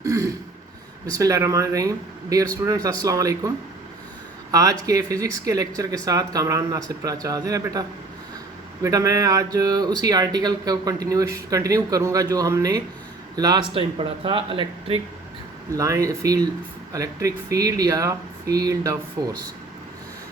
बिस्मिल्लाहिर्रहमानिर्रहीम। Dear students, अस्सलाम वालेकुम। आज के फ़िज़िक्स के लेक्चर के साथ कामरान नासिर प्राचा हाजिर है। बेटा मैं आज उसी आर्टिकल को कंटिन्यू करूँगा जो हमने लास्ट टाइम पढ़ा था, इलेक्ट्रिक फील्ड या फील्ड ऑफ फोर्स।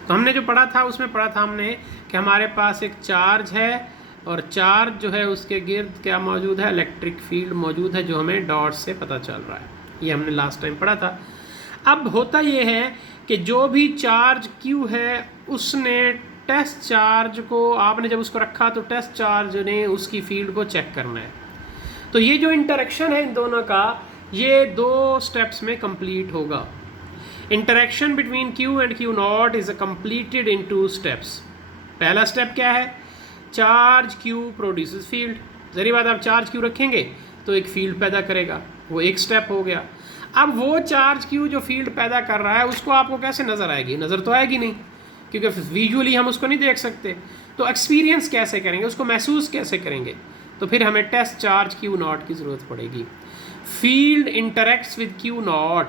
तो हमने जो पढ़ा था उसमें पढ़ा था हमने कि हमारे पास एक चार्ज है और चार्ज जो है उसके गिर्द क्या मौजूद है, इलेक्ट्रिक फील्ड मौजूद है जो हमें डॉट्स से पता चल रहा है। ये हमने लास्ट टाइम पढ़ा था। अब होता ये है कि जो भी चार्ज Q है उसने टेस्ट चार्ज को, आपने जब उसको रखा तो टेस्ट चार्ज ने उसकी फील्ड को चेक करना है। तो ये जो इंटरेक्शन है इन दोनों का, ये दो स्टेप्स में कंप्लीट होगा। Interaction between Q and Q not is completed in 2 steps. पहला स्टेप क्या है, चार्ज Q प्रोड्यूसेस फील्ड। जरी बात, आप चार्ज Q रखेंगे तो एक फील्ड पैदा करेगा, वो एक स्टेप हो गया। अब वो चार्ज Q जो फील्ड पैदा कर रहा है उसको आपको कैसे नज़र आएगी? नज़र तो आएगी नहीं, क्योंकि विजुअली हम उसको नहीं देख सकते। तो एक्सपीरियंस कैसे करेंगे, उसको महसूस कैसे करेंगे? तो फिर हमें टेस्ट चार्ज Q नॉट की ज़रूरत पड़ेगी। Field interacts with Q naught.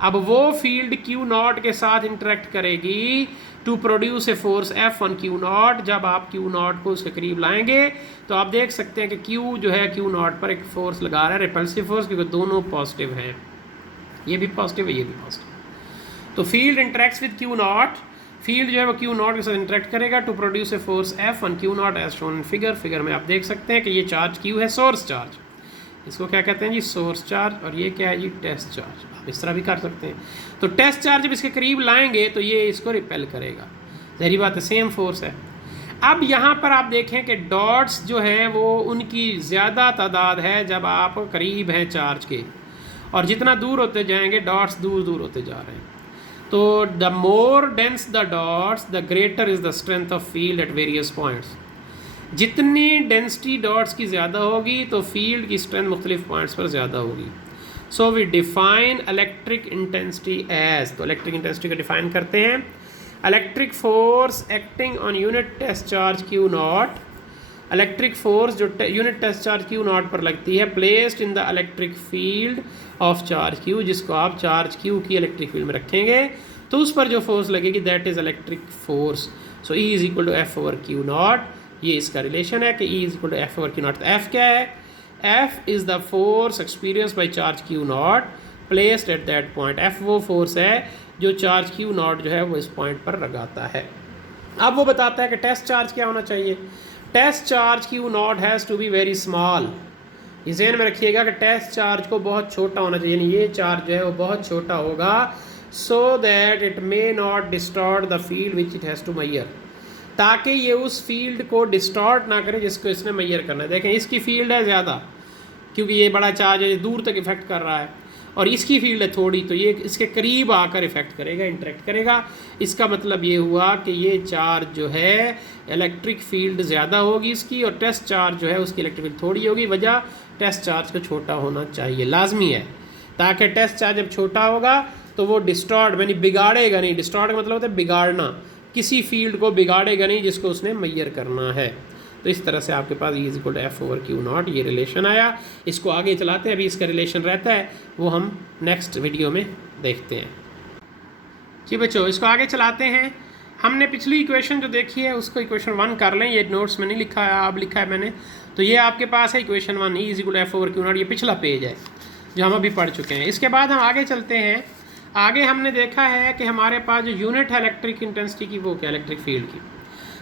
अब वो फील्ड Q नॉट के साथ इंटरेक्ट करेगी to produce a force F on Q naught. जब आप Q नॉट को उसके करीब लाएंगे तो आप देख सकते हैं कि Q जो है Q नॉट पर एक फोर्स लगा रहा है, रिपल्सिव फोर्स, क्योंकि दोनों पॉजिटिव हैं। ये भी पॉजिटिव है, ये भी पॉजिटिव। तो field interacts with Q naught. Field जो है वो Q नॉट के साथ इंटरेक्ट करेगा to produce a force F on Q naught as shown in figure में आप देख सकते हैं कि ये चार्ज Q है, सोर्स चार्ज। इसको क्या कहते हैं जी? Source charge. और ये क्या है जी? Test charge. आप इस तरह भी कर सकते हैं। तो टेस्ट चार्ज जब इसके करीब लाएंगे तो ये इसको रिपेल करेगा, जहरी बात है, सेम फोर्स है। अब यहाँ पर आप देखें कि डॉट्स जो हैं वो उनकी ज़्यादा तादाद है जब आप करीब हैं चार्ज के, और जितना दूर होते जाएंगे डॉट्स दूर दूर होते जा रहे हैं। तो the more dense the dots the greater is the strength of field at various points. जितनी डेंसिटी डॉट्स की ज़्यादा होगी तो फील्ड की स्ट्रेंथ मुख्तलिफ पॉइंट्स पर ज़्यादा होगी। So we define electric intensity as. तो इलेक्ट्रिक इंटेंसिटी को डिफाइन करते हैं, electric force acting on unit test charge Q naught. Electric force जो unit test charge Q naught पर लगती है, placed in the electric field of charge Q। जिसको आप चार्ज Q की इलेक्ट्रिक फील्ड में रखेंगे तो उस पर जो फोर्स लगेगी that is electric force. So E is equal to F over Q naught. ये इसका रिलेशन है कि E is equal to F over Q naught. F क्या है? F is the force experience by charge Q naught placed at that point. F वो force है जो charge Q not जो है वो इस पॉइंट पर लगाता है। अब वो बताता है कि टेस्ट चार्ज क्या होना चाहिए। Test charge Q naught has to be very small. ये ज़हन में रखिएगा कि टेस्ट चार्ज को बहुत छोटा होना चाहिए, यानी ये चार्ज जो है वो बहुत छोटा होगा, so that it may not distort the field which it has to measure. ताकि ये उस फील्ड को डिस्टॉर्ट ना करे जिसको इसने मेजर करना है। देखें, इसकी फील्ड है ज़्यादा क्योंकि ये बड़ा चार्ज है, दूर तक इफेक्ट कर रहा है, और इसकी फील्ड है थोड़ी, तो ये इसके करीब आकर इफेक्ट करेगा, इंटरेक्ट करेगा। इसका मतलब ये हुआ कि ये चार्ज जो है इलेक्ट्रिक फील्ड ज़्यादा होगी इसकी, और टेस्ट चार्ज जो है उसकी इलेक्ट्रिक फील्ड थोड़ी होगी। वजह टेस्ट चार्ज को छोटा होना चाहिए, लाजमी है, ताकि टेस्ट चार्ज जब छोटा होगा तो वो डिस्टॉर्ट यानी बिगाड़ेगा नहीं। डिस्टॉर्ट का मतलब होता है बिगाड़ना, किसी फील्ड को बिगाड़ेगा नहीं जिसको उसने मेजर करना है। तो इस तरह से आपके पास E is equal to F over Q naught ये रिलेशन आया। इसको आगे चलाते हैं, अभी इसका रिलेशन रहता है वो हम नेक्स्ट वीडियो में देखते हैं। जी बच्चों, इसको आगे चलाते हैं। हमने पिछली इक्वेशन जो देखी है उसको इक्वेशन 1 कर लें। ये नोट्स में नहीं लिखा है, अब लिखा है मैंने। तो ये आपके पास है equation 1, E is equal to F over Q naught. ये पिछला पेज है जो हम अभी पढ़ चुके हैं। इसके बाद हम आगे चलते हैं। आगे हमने देखा है कि हमारे पास जो यूनिट है इलेक्ट्रिक इंटेंसिटी की, वो क्या, इलेक्ट्रिक फील्ड की।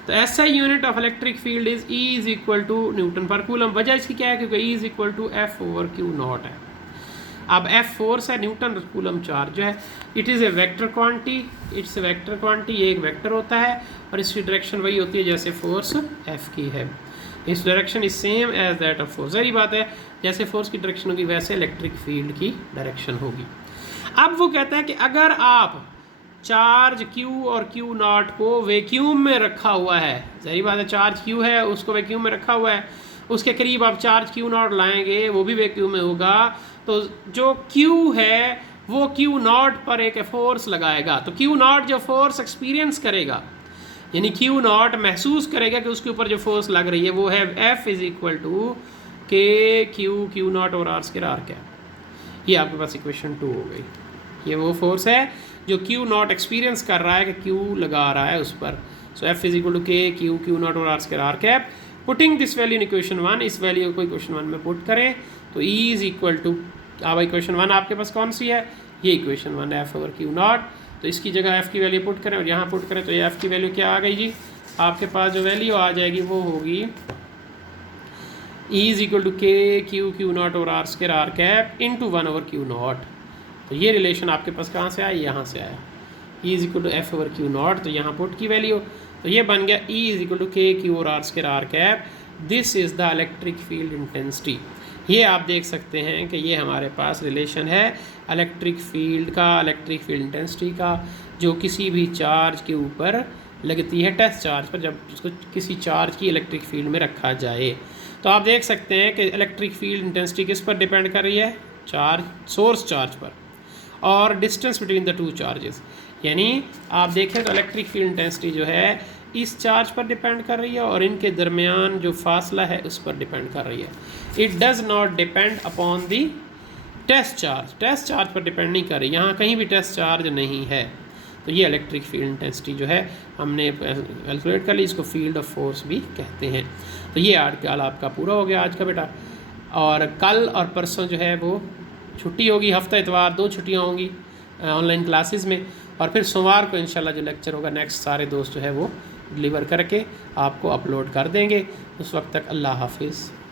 तो ऐसा unit of electric field is E is equal to newton per coulomb. वजह इसकी क्या है? क्योंकि E is equal to F over Q naught है। अब F फोर्स है, न्यूटन पर कूलम चार्ज जो है। It is a vector quantity, it's a vector quantity, ये एक वेक्टर होता है और इसकी डायरेक्शन वही होती है जैसे फोर्स F की है। इस direction is same as that of force. सारी बात है, जैसे फोर्स की डायरेक्शन होगी वैसे इलेक्ट्रिक फील्ड की डायरेक्शन होगी। अब वो कहता है कि अगर आप चार्ज Q और Q नॉट को वैक्यूम में रखा हुआ है, सही बात है, चार्ज Q है उसको वैक्यूम में रखा हुआ है, उसके करीब आप चार्ज Q नॉट लाएंगे वो भी वैक्यूम में होगा, तो जो Q है वो Q नॉट पर एक फोर्स लगाएगा। तो Q नॉट जो फोर्स एक्सपीरियंस करेगा, यानी Q नॉट महसूस करेगा कि उसके ऊपर जो फोर्स लग रही है वो है F is equal to K Q naught और R स्क्वायर R क्या। ये आपके पास इक्वेशन 2 हो गई। ये वो फोर्स है जो क्यू नॉट एक्सपीरियंस कर रहा है कि क्यू लगा रहा है उस पर। So F is equal to K Q naught और R square R cap. Putting this value in equation 1, इस वैल्यू को इक्वेशन 1 में पुट करें तो ई इज इक्वल टू, अब इक्वेशन 1 आपके पास कौन सी है, ये equation 1 F over Q naught. तो इसकी जगह एफ़ की वैल्यू पुट करें और यहाँ पुट करें तो ये एफ़ की वैल्यू क्या आ गई जी, आपके पास जो वैल्यू आ जाएगी वो होगी E is equal to K Q naught over R square R cap into 1 over Q naught. तो ये रिलेशन आपके पास कहाँ से आया, यहाँ से आया। E is equal to F over Q naught, तो यहाँ पुट की वैल्यू, तो ये बन गया E is equal to K Q और R square R cap. This is the electric field intensity. ये आप देख सकते हैं कि ये हमारे पास रिलेशन है इलेक्ट्रिक फील्ड का, इलेक्ट्रिक फील्ड इंटेंसिटी का, जो किसी भी चार्ज के ऊपर लगती है टेस्ट चार्ज पर, जब उसको किसी चार्ज की इलेक्ट्रिक फील्ड में रखा जाए। तो आप देख सकते हैं कि इलेक्ट्रिक फील्ड इंटेंसिटी किस पर डिपेंड कर रही है, चार्ज, सोर्स चार्ज पर, और distance between the two charges. यानी आप देखें तो इलेक्ट्रिक फील्ड इंटेंसिटी जो है इस चार्ज पर डिपेंड कर रही है और इनके दरमियान जो फासला है उस पर डिपेंड कर रही है। It does not depend upon the test charge, test charge पर डिपेंड नहीं कर रही, यहाँ कहीं भी टेस्ट चार्ज नहीं है। तो ये इलेक्ट्रिक फील्ड इंटेंसिटी जो है हमने कैलकुलेट कर ली, इसको फील्ड ऑफ फोर्स भी कहते हैं। तो ये आर्टिकल आपका पूरा हो गया आज का बेटा, और कल और परसों जो है वो छुट्टी होगी, हफ्ता इतवार 2 छुट्टियाँ होंगी ऑनलाइन क्लासेस में, और फिर सोमवार को इंशाल्लाह जो लेक्चर होगा नेक्स्ट सारे दोस्त जो है वो डिलीवर करके आपको अपलोड कर देंगे। उस वक्त तक अल्लाह हाफिज़।